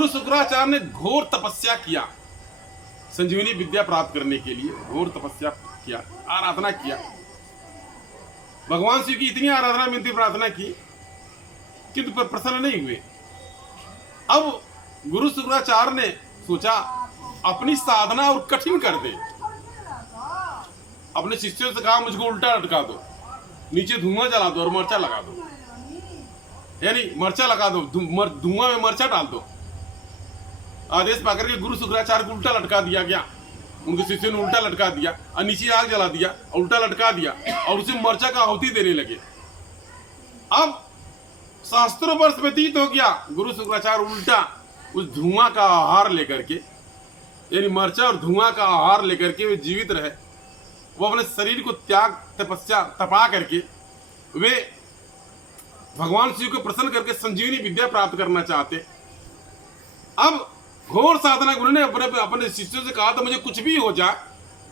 गुरु शुक्राचार्य ने घोर तपस्या किया संजीवनी विद्या प्राप्त करने के लिए, घोर तपस्या किया, आराधना किया, भगवान शिव की इतनी आराधना विनती प्रार्थना की किंतु पर प्रसन्न नहीं हुए। अब गुरु शुक्राचार्य ने सोचा अपनी साधना और कठिन कर दे। अपने शिष्यों से कहा मुझको उल्टा लटका दो, नीचे धुआं जला दो और मरचा लगा दो, यानी मरचा लगा दो, धुआं में मरचा डाल दो। आदेश पाकर के गुरु शुक्राचार्य को उल्टा लटका दिया गया, उनके शिष्यों ने उल्टा लटका दिया और नीचे आग जला दिया, उल्टा लटका दिया और उसे मरचा का आहुति देने लगे। अब शास्त्रों वर्ष व्यतीत हो गया, गुरु शुक्राचार्य उल्टा उस धुआं का आहार लेकर के, यानी मरचा और धुआं का आहार लेकर के वे जीवित रहे। वो अपने शरीर को त्याग तपस्या तपा करके वे भगवान शिव को प्रसन्न करके संजीवनी विद्या प्राप्त करना चाहते। अब घोर साधना उन्होंने अपने शिष्यों से कहा था मुझे कुछ भी हो जाए,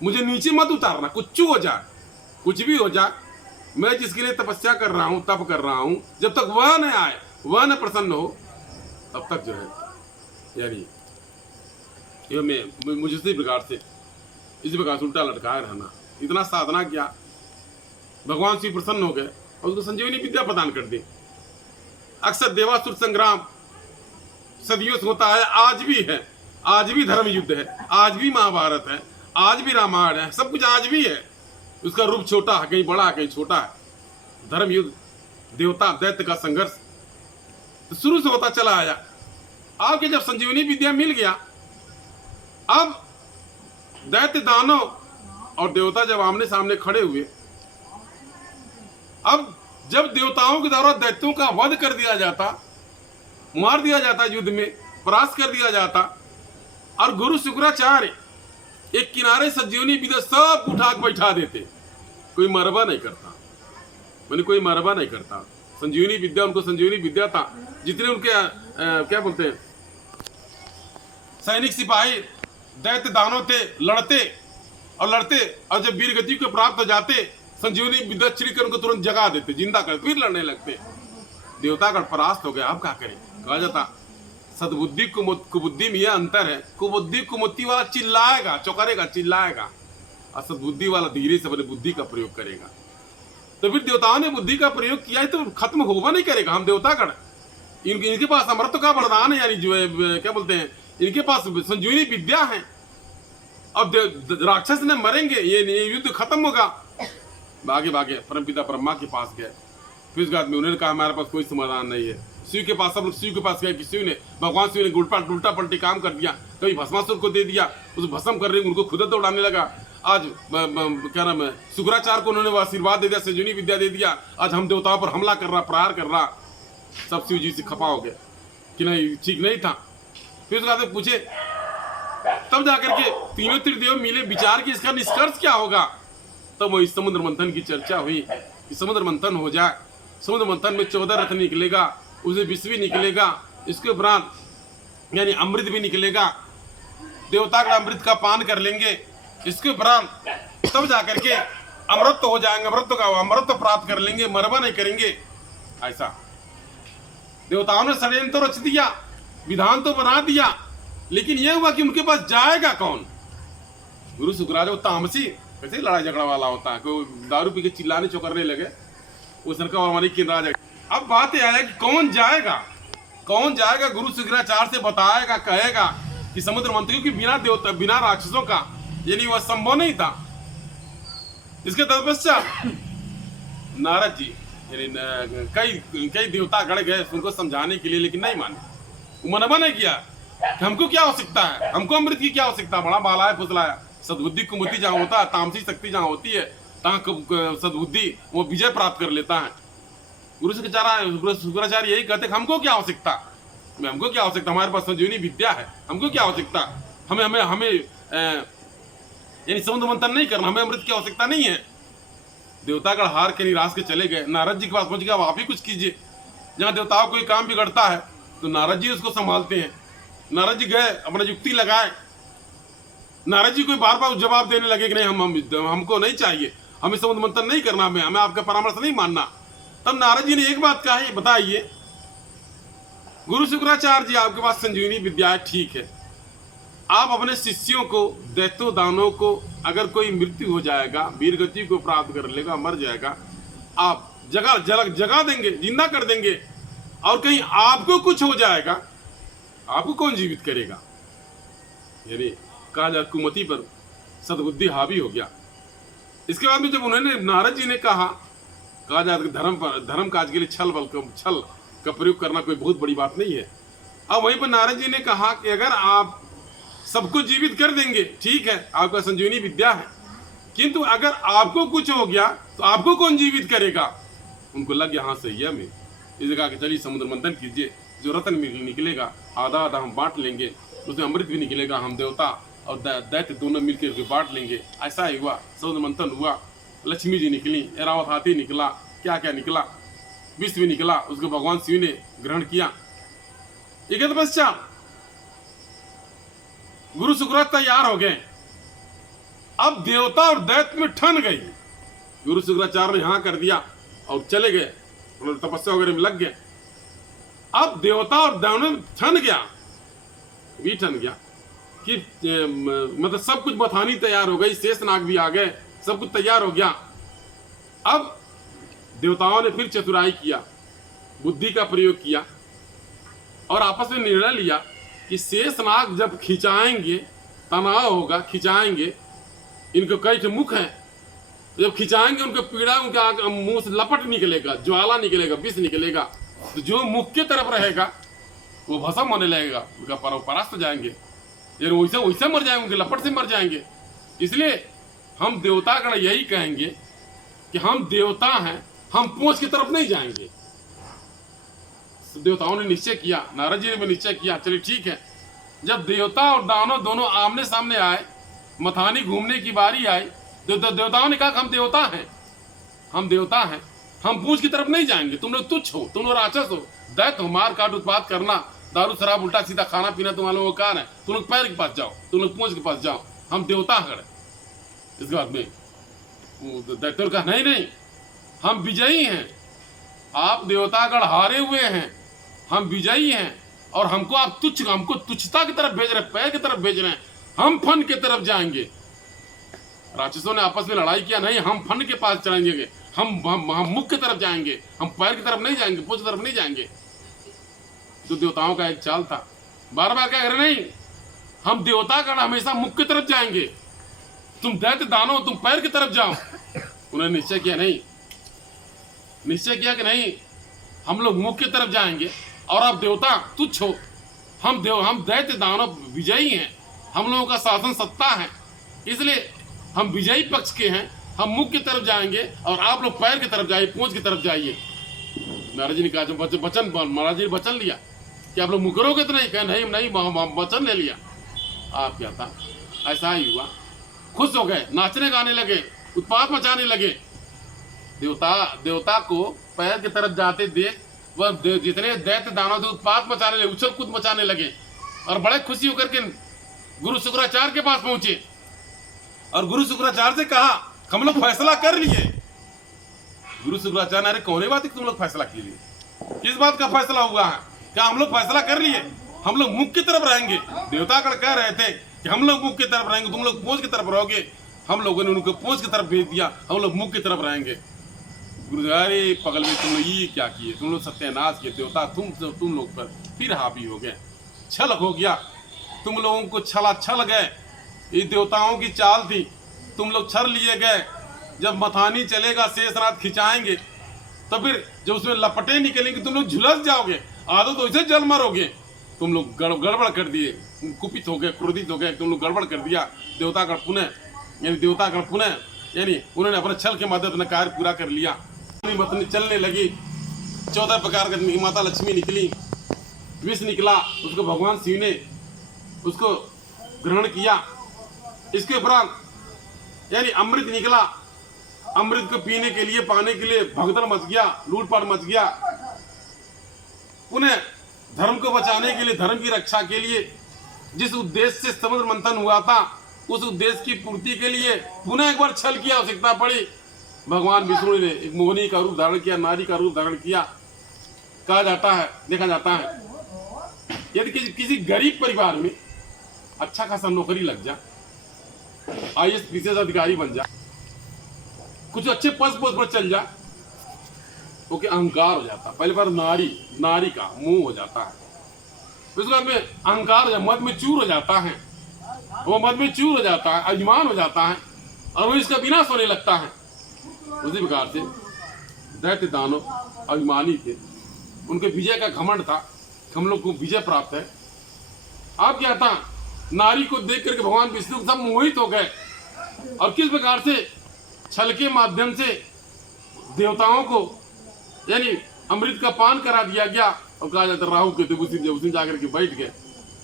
मुझे नीचे मत उतारना, कुछ हो जाए, कुछ भी हो जाए, मैं जिसके लिए तपस्या कर रहा हूं, तप कर रहा हूं, जब तक वह न आए, वह न प्रसन्न हो, तब तक जो है यानी ये मैं मुझे इसी प्रकार से उल्टा लटकाए रहना। इतना साधना किया, भगवान शिव प्रसन्न हो गए और उसको संजीवनी विद्या प्रदान कर दी। अक्सर देवासुर संग्राम सदियों से होता है, आज भी है, आज भी धर्म युद्ध है, आज भी महाभारत है, आज भी रामायण है, सब कुछ आज भी है। उसका रूप छोटा है, कहीं बड़ा है, कहीं छोटा है। धर्म युद्ध, देवता दैत्य का संघर्ष तो शुरू से होता चला आया। आपके जब संजीवनी विद्या मिल गया, अब दैत्य दानव और देवता जब आमने सामने खड़े हुए, अब जब देवताओं के द्वारा दैत्यों का वध कर दिया जाता, मार दिया जाता, युद्ध में परास्त कर दिया जाता, और गुरु शुक्राचार्य एक किनारे संजीवनी विद्या सब उठा के बैठा देते, कोई मरबा नहीं करता, मैंने कोई मरबा नहीं करता। संजीवनी विद्या उनको संजीवनी विद्या था। जितने उनके क्या बोलते हैं सैनिक सिपाही दैत्य दानव थे, लड़ते और जब वीर गति को प्राप्त हो जाते, संजीवनी विद्या छिड़कर उनको तुरंत जगा देते, जिंदा कर फिर लड़ने लगते। देवतागण परास्त हो गए। अब क्या करें? कहा जाता सद्बुद्धि कुबुद्धि में यह अंतर है, कुबुद्धि कुमति वाला चिल्लाएगा, चौकरेगा, चिल्लाएगा, और सद्बुद्धि वाला धीरे से अपनी बुद्धि का प्रयोग करेगा। तो फिर देवताओं ने बुद्धि का प्रयोग किया है तो खत्म होगा नहीं करेगा। हम देवतागण इनके पास अमृत का वरदान है, यानी जो है क्या बोलते हैं, इनके पास संजीवनी विद्या है। अब राक्षस ने मरेंगे, ये युद्ध खत्म होगा। भागे परमपिता ब्रह्मा के पास गए। फिर उसके बाद में उन्होंने कहा हमारे पास कोई समाधान नहीं है। शिव के पास, सब लोग शिव के पास गए कि शिव ने, भगवान शिव ने उल्टा पलटी काम कर दिया। कभी भस्मासुर को दे दिया, उस भस्म कर रही, उनको खुद दौड़ाने लगा। आज क्या नाम है, शुक्राचार्य को उन्होंने आशीर्वाद दे दिया, संजीवनी विद्या दे दिया। आज हम देवताओं पर हमला कर रहा, प्रहार कर रहा। सब शिव जी से खपा हो गए कि नहीं, ठीक नहीं था। फिर उसके बाद पूछे, तब जाकर के तीनों त्रिदेव मिले, विचार की इसका निष्कर्ष क्या होगा। तब वही समुद्र मंथन की चर्चा हुई कि समुद्र मंथन हो जाए। समुद्र मंथन में 14 रत्न निकलेगा, उसे विष भी निकलेगा, इसके उपरांत यानी अमृत भी निकलेगा। देवता का अमृत का पान कर लेंगे, इसके उपरांत तब जाकर के अमृत हो जाएंगे, अमृत प्राप्त कर लेंगे, मरबा नहीं करेंगे। ऐसा देवताओं ने षड्यंत्र रच दिया, विधान तो बना दिया, लेकिन यह हुआ कि उनके पास जाएगा कौन। गुरु शुक्राचार्य तामसी कैसे लड़ाई झगड़ा वाला होता है, कोई दारू पी के चिल्लाने चौकरने लगे, उस का और केंद्र आ जाएगा। अब बात यह है कि कौन जाएगा। गुरु शुक्राचार्य से बताएगा, कहेगा कि समुद्र मंथन की बिना राक्षसों का यानी वह संभव नहीं था। इसके तत्पश्चात नारद जी यानी कई देवता गढ़ गए उनको समझाने के लिए, लेकिन नहीं माने, मनवा नहीं किया कि हमको क्या आवश्यकता है, हमको अमृत की क्या आवश्यकता। बड़ा बालाया फुसलाया। सद्बुद्धि कुमति जहाँ होता है, तामसी शक्ति जहाँ होती है, तहाँ सद्बुद्धि वो विजय प्राप्त कर लेता है। गुरु शुक्राचार्य यही कहते, हमको क्या आवश्यकता, हमारे पास संजीवनी विद्या है, हमको क्या आवश्यकता, हमें यानी समुद्र मंथन नहीं करना, हमें अमृत की आवश्यकता नहीं है। देवतागण हार के निराश के चले गए। नारद जी के पास पहुंच गया, आप ही कुछ कीजिए। जहाँ देवताओं कोई काम बिगड़ता है तो नारद जी उसको संभालते हैं। नारद जी गए, अपना युक्ति लगाए। नारद जी कोई बार जवाब देने लगे कि नहीं, हमको नहीं चाहिए, हमें समुद्र मंथन नहीं करना, हमें आपका परामर्श नहीं मानना। तब नारद जी ने एक बात कही, बताइए गुरु शुक्राचार्य जी, आपके पास संजीवनी विद्या है, ठीक है। आप अपने शिष्यों को, दैत्यों दानों को, अगर कोई मृत्यु हो जाएगा, वीरगति को प्राप्त कर लेगा, मर जाएगा, आप जगा देंगे, जिंदा कर देंगे। और कहीं आपको कुछ हो जाएगा, आपको कौन जीवित करेगा? यानी कहा जाए कुमति पर सद्बुद्धि हावी हो गया। इसके बाद में जब उन्होंने, नारद जी ने कहा जाए कि धर्म काज के लिए छल का प्रयोग करना कोई बहुत बड़ी बात नहीं है। अब वहीं पर नारद जी ने कहा कि अगर आप सबको जीवित कर देंगे, ठीक है, आपका संजीवनी विद्या है, किंतु अगर आपको कुछ हो गया तो आपको कौन जीवित करेगा? उनको लग गया हाँ सही है, मैं इस जगह के चलिए समुद्र मंथन कीजिए, जो रत्न निकलेगा आधा आधा हम बांट लेंगे, उसमें अमृत भी निकलेगा, हम देवता और दैत्य दोनों मिलकर बांट लेंगे। ऐसा ही हुआ, समुद्र मंथन हुआ, लक्ष्मी जी निकली, एरावत हाथी निकला, क्या क्या निकला, विष भी निकला, उसको भगवान शिव ने ग्रहण किया। एक पश्चात गुरु शुक्राचार्य तैयार हो गए। अब देवता और दैत्य में ठन गई। गुरु शुक्राचार्य ने हाँ कर दिया और चले गए, उन्होंने तपस्या वगैरह में लग गए। अब देवता और दैत्य में ठन गया कि मतलब सब कुछ बथानी तैयार हो गई, शेषनाग भी आ गए, सब कुछ तैयार हो गया। अब देवताओं ने फिर चतुराई किया, बुद्धि का प्रयोग किया और आपस में निर्णय लिया कि शेषनाग जब खिंचाएंगे, तनाव होगा, खिंचाएंगे, इनको कई मुख हैं, जब खिंचाएंगे उनको पीड़ा, उनका मुंह से लपट निकलेगा, ज्वाला निकलेगा, विष निकलेगा, तो जो मुख की तरफ रहेगा वो भस्म होने लगेगा, उनका परास्त हो जाएंगे, यानी वैसे मर जाएंगे, उनके लपट से मर जाएंगे। इसलिए हम देवतागण यही कहेंगे कि हम देवता हैं, हम पूंछ की तरफ नहीं जाएंगे। तो देवताओं ने निश्चय किया, नारद जी ने भी निश्चय किया, चलिए ठीक है। जब देवता और दानव दोनों आमने सामने आए, मथानी घूमने की बारी आई, देवताओं ने कहा हम देवता हैं, हम देवता हैं, हम पूंछ की तरफ नहीं जाएंगे, तुम लोग तुच्छ हो, तुम लोग राक्षस हो, दैत्य हो, मार काट उत्पात करना, दारू शराब उल्टा सीधा खाना पीना तुम्हारे लोगों का है, तुम लोग पैर के पास जाओ, तुम लोग पूंछ के पास जाओ, हम देवता गण। इसके बाद में दैत्यों का नहीं, हम विजयी हैं, आप देवतागण हारे हुए हैं, हम विजयी हैं और हमको तुच्छता की तरफ भेज रहे, पैर की तरफ भेज रहे हैं, हम फन की तरफ जाएंगे। राक्षसों ने आपस में लड़ाई किया, नहीं हम फन के पास चढ़ेंगे, हम मुख की तरफ जाएंगे, हम पैर की तरफ नहीं जाएंगे, पूंछ की तरफ नहीं जाएंगे। तो देवताओं का एक चाल था, बार बार क्या कर रहे, नहीं हम देवतागण हमेशा मुख की तरफ जाएंगे, तुम दैत्य दानव तुम पैर की तरफ जाओ। उन्होंने निश्चय किया कि नहीं हम लोग मुख की तरफ जाएंगे और आप देवता तुच्छ हो, हम दैत्य दानव विजयी हैं, हम लोगों का शासन सत्ता है, इसलिए हम विजयी पक्ष के हैं, हम मुख की तरफ जाएंगे और आप लोग पैर की तरफ जाइए, पूंछ की तरफ जाइए। महाराज जी ने कहा महाराज जी ने वचन लिया कि आप लोग मुकरोगे तो नहीं, कहे नहीं वचन ले लिया। आप क्या था, ऐसा ही हुआ, खुश हो गए, नाचने गाने लगे, उत्पात मचाने लगे। देवता को पैर की तरफ जाते देख वह जितने दैत्य दानव थे उत्पात मचाने लगे, उछल कूद मचाने लगे और बड़े खुशी होकर के गुरु शुक्राचार्य के पास पहुंचे और गुरु शुक्राचार्य से कहा हम लोग फैसला कर लिए। गुरु शुक्राचार्य ने, अरे कौन बात है तुम लोग फैसला के लिए, किस बात का फैसला हुआ है? क्या हम लोग फैसला कर लिए, हम लोग मुख की तरफ रहेंगे। देवतागण कह रहे थे कि हम लोग मुख की तरफ रहेंगे, तुम लोग पूंछ की तरफ रहोगे। हम लोगों ने उनको पूंछ की तरफ भेज दिया, हम लोग मुख की तरफ रहेंगे। गुरु, अरे पगल में तुम लोग ये क्या किए, तुम लोग सत्यानाश किए, देवता तुम लोग पर फिर हावी हो गए, छल हो गया, तुम लोगों को छल गए। ये देवताओं की चाल थी, तुम लोग छल लिए गए। जब मथानी चलेगा, शेषनाग खिंचाएंगे, तो फिर जब उसमें लपटे निकलेंगे तुम लोग झुलस जाओगे, आदो तो इसे जल मरोगे। तुम लोग गड़बड़ कर दिए, कुपित हो गए, क्रोधित हो गए, तुम लोग गड़बड़ कर दिया। देवतागण पुनः यानी उन्होंने अपने छल के मदद में कार्य पूरा कर लिया। मथनी चलने लगी, 14 प्रकार की माता लक्ष्मी निकली, विष निकला, उसको भगवान शिव ने उसको ग्रहण किया। इसके उपरांत यानी अमृत निकला, अमृत को पीने के लिए, पाने के लिए भगदड़ मच गया, लूटपाट मच गया। पुनः धर्म को बचाने के लिए, धर्म की रक्षा के लिए, जिस उद्देश्य से समुद्र मंथन हुआ था, उस उद्देश्य की पूर्ति के लिए पुनः एक बार छल की आवश्यकता पड़ी। भगवान विष्णु ने एक मोहिनी का रूप धारण किया, नारी का रूप धारण किया। कहा जाता है, देखा जाता है यदि किसी गरीब परिवार में अच्छा खासा नौकरी लग जा, IAS PCS अधिकारी बन जा, कुछ अच्छे पद पर चल जा, तो क्या अहंकार हो जाता है। पहले बार नारी का मुंह हो जाता है, उसके बाद में अहंकार हो जाता, मद में चूर हो जाता है, वो मद में चूर हो जाता है, अभिमान हो जाता है और वो इसका विनाश होने लगता है। उसी प्रकार से दैत्य दानव अभिमानी थे, उनके विजय का घमंड था, हम लोग को विजय प्राप्त है। अब क्या था, नारी को देख करके भगवान विष्णु सब मोहित हो गए और किस प्रकार से छल के माध्यम से देवताओं को यानी अमृत का पान करा दिया गया और कहा जाता राहु केतु उसी जाकर के बैठ गए।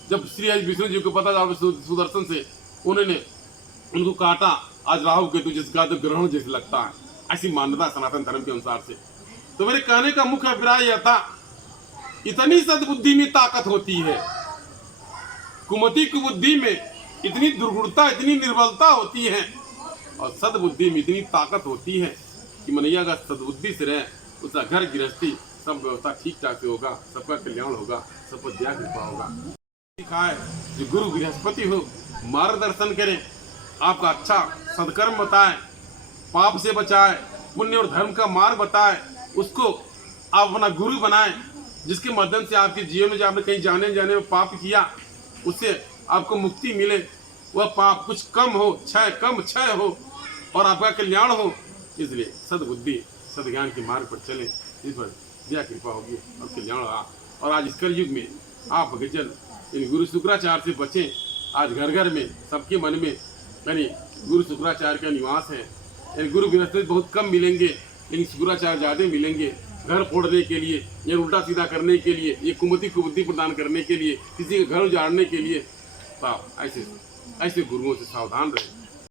जब श्री विष्णु जी को पता चला सुदर्शन से उन्होंने उनको काटा, आज राहु केतु जिसका तो ग्रहण जैसे लगता है, ऐसी मान्यता सनातन धर्म के अनुसार से। तो मेरे कहने का मुख्य अभिप्राय यह था, इतनी सद्बुद्धि में ताकत होती है, कुमति कुबुद्धि में इतनी दुर्गुणता, इतनी निर्बलता होती है और सद्बुद्धि में इतनी ताकत होती है कि मनैया का सद्बुद्धि से रहे, उसका घर गृहस्थी सब व्यवस्था ठीक ठाक से होगा, सबका कल्याण होगा, सब पर दया कृपा होगा। सिखाए जो गुरु बृहस्पति हो, मार्गदर्शन करे, आपका अच्छा सदकर्म बताए, पाप से बचाए, पुण्य और धर्म का मार्ग बताए, उसको आप अपना गुरु बनाए, जिसके माध्यम से आपके जीवन में जो आपने कहीं जाने में पाप किया उससे आपको मुक्ति मिले, वह पाप कुछ कम हो, क्षय हो और आपका कल्याण हो। इसलिए सद्बुद्धि सदज्ञान के मार्ग पर चले, इस पर दया कृपा होगी और कल्याण होगा। और आज इस कलयुग में आप भक्तजन इन गुरु शुक्राचार्य से बचें। आज घर घर में सबके मन में यानी गुरु शुक्राचार्य का निवास है। यानी गुरु गृहस्थी बहुत कम मिलेंगे, लेकिन शुक्राचार्य ज़्यादा मिलेंगे। घर फोड़ने के लिए या उल्टा सीधा करने के लिए, ये कुमति कुबुद्धि प्रदान करने के लिए, किसी के घर उजाड़ने के लिए, तो ऐसे गुरुओं से सावधान रहे।